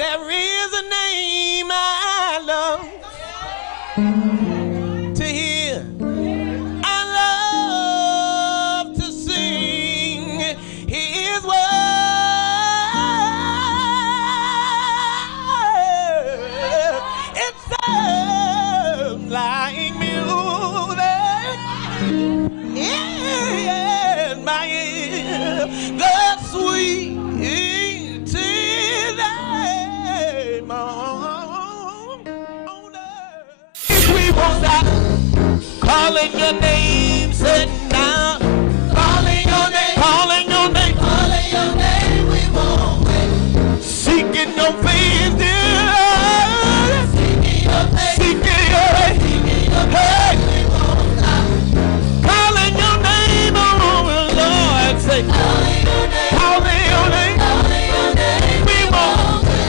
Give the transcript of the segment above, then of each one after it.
There is a name I love to hear. I love to sing his word. It sounds like music in my ear. The sweet calling your name, sitting down, calling your name, calling your name, calling your name, we won't wait. Seeking your face, dear, seeking your face, seeking your face, seeking your face, we won't stop. Calling your name, oh Lord, say, calling your name, calling your name, calling your name, we won't wait.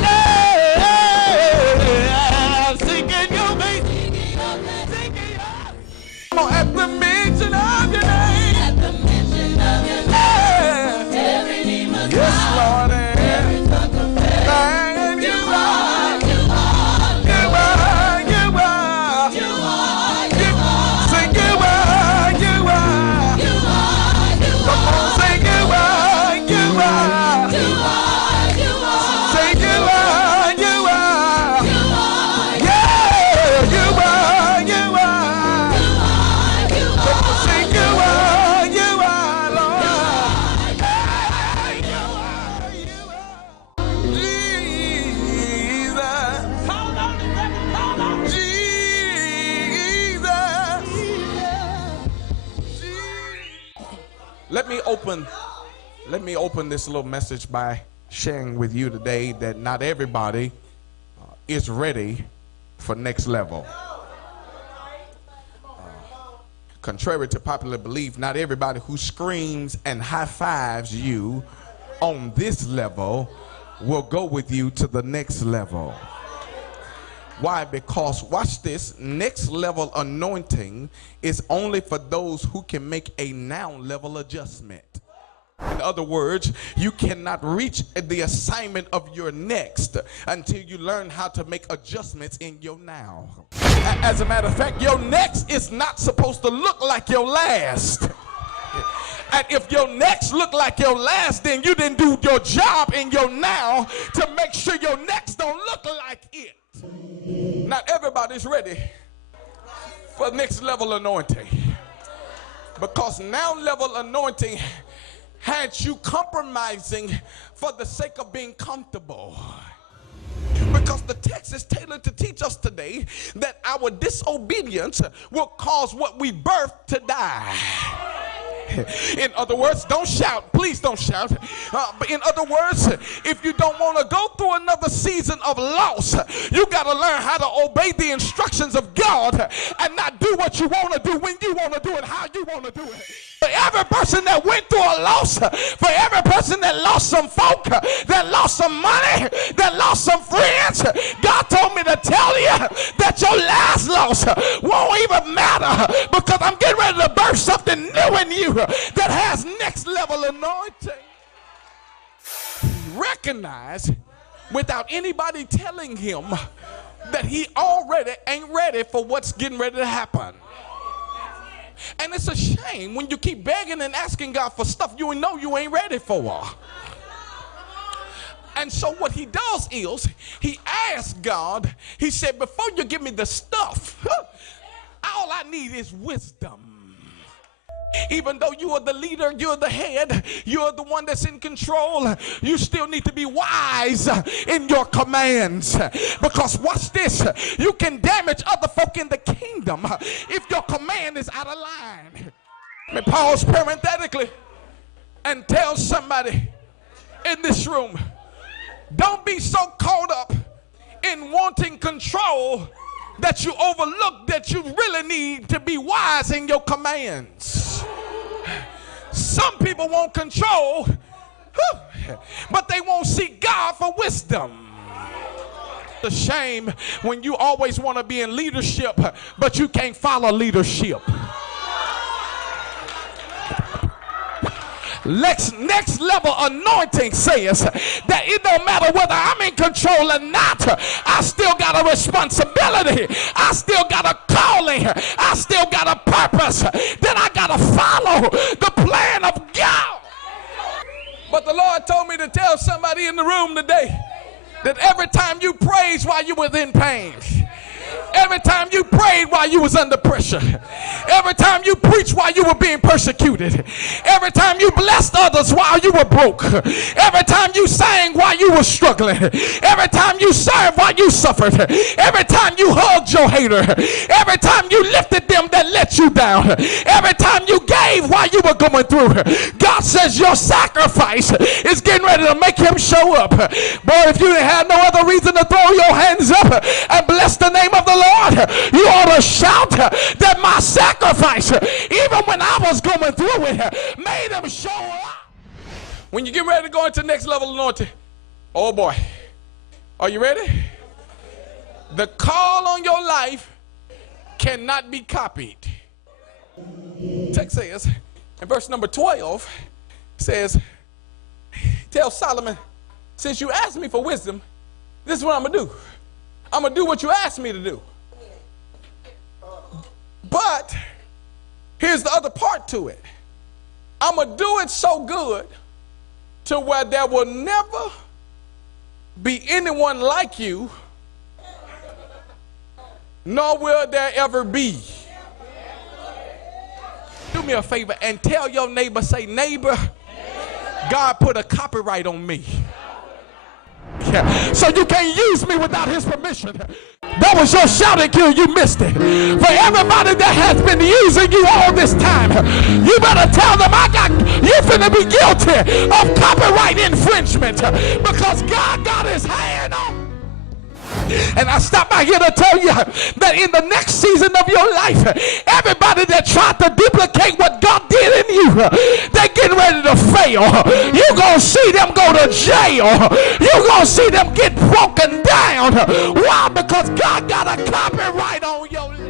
Seeking your face, seeking your face, seeking your face. At the mention of your name, at the mention of your name, every knee must bow. Yes, Lord, every tongue confess that you are, you are, you are, you are, you are, you are. Sing you are, you are, you are, you are. Come on, sing you are, you are, you are, you are. Sing you are, you are, you are. Yeah, you are, you are. Let me open this little message by sharing with you today that not everybody is ready for next level. Contrary to popular belief, not everybody who screams and high fives you on this level will go with you to the next level. Why? Because, watch this, next level anointing is only for those who can make a now level adjustment. In other words, you cannot reach the assignment of your next until you learn how to make adjustments in your now. As a matter of fact, your next is not supposed to look like your last. And if your next look like your last, then you didn't do your job in your now to make sure your next don't look like it. Not everybody's ready for next level anointing, because now level anointing had you compromising for the sake of being comfortable. Because the text is tailored to teach us today that our disobedience will cause what we birthed to die. In other words, don't shout. Please don't shout. But in other words, if you don't want to go through another season of loss, you got to learn how to obey the instructions of God and not do what you want to do when you want to do it, how you want to do it. For every person that went through a loss, for every person that lost some folk, that lost some money, that lost some friends, God told me to tell you that your last loss won't even matter, because I'm getting ready to birth something new in you that has next level anointing. Recognize without anybody telling him that he already ain't ready for what's getting ready to happen. And it's a shame when you keep begging and asking God for stuff you know you ain't ready for. And so what he does is he asks God, he said, before you give me the stuff, all I need is wisdom. Even though you are the leader, you're the head, you're the one that's in control, you still need to be wise in your commands. Because watch this, you can damage other folk in the kingdom if your command is out of line. Let me pause parenthetically and tell somebody in this room, don't be so caught up in wanting control that you overlook that you really need to be wise in your commands. Some people want control, but they won't seek God for wisdom. It's a shame when you always want to be in leadership, but you can't follow leadership. Next level anointing says that it don't matter whether I'm in control or not, I still got a responsibility. I still got a calling. I still got a purpose. Then I got to follow the plan of God. But the Lord told me to tell somebody in the room today that every time you praise while you was in pain, every time you prayed while you was under pressure, every time you preached while you were being persecuted, every time you blessed others while you were broke, every time you sang while you were struggling, every time you served while you suffered, every time you hugged your hater, every time you lifted them that let you down, every time you gave while you were going through, God says your sacrifice is getting ready to make him show up. Boy, if you didn't have no other reason to throw your hands up and bless the name of the Lord, you ought to shout that my sacrifice, even when I was going through it, made him show up. When you get ready to go into next level anointing, oh boy, are you ready? The call on your life cannot be copied. Text says in verse number 12 says, tell Solomon, since you asked me for wisdom, this is what I'm gonna do. I'm gonna do what you asked me to do. But here's the other part to it. I'm going to do it so good to where there will never be anyone like you, nor will there ever be. Do me a favor and tell your neighbor, say, neighbor, God put a copyright on me. So you can't use me without his permission. That was your shouting cue. You missed it. For everybody that has been using you all this time, you better tell them you finna be guilty of copyright infringement because God got his hand on. And I stop by here to tell you that in the next season of your life, everybody that tried to duplicate what God did in you, they're getting ready to fail. You're going to see them go to jail. You're going to see them get broken down. Why? Because God got a copyright on your life.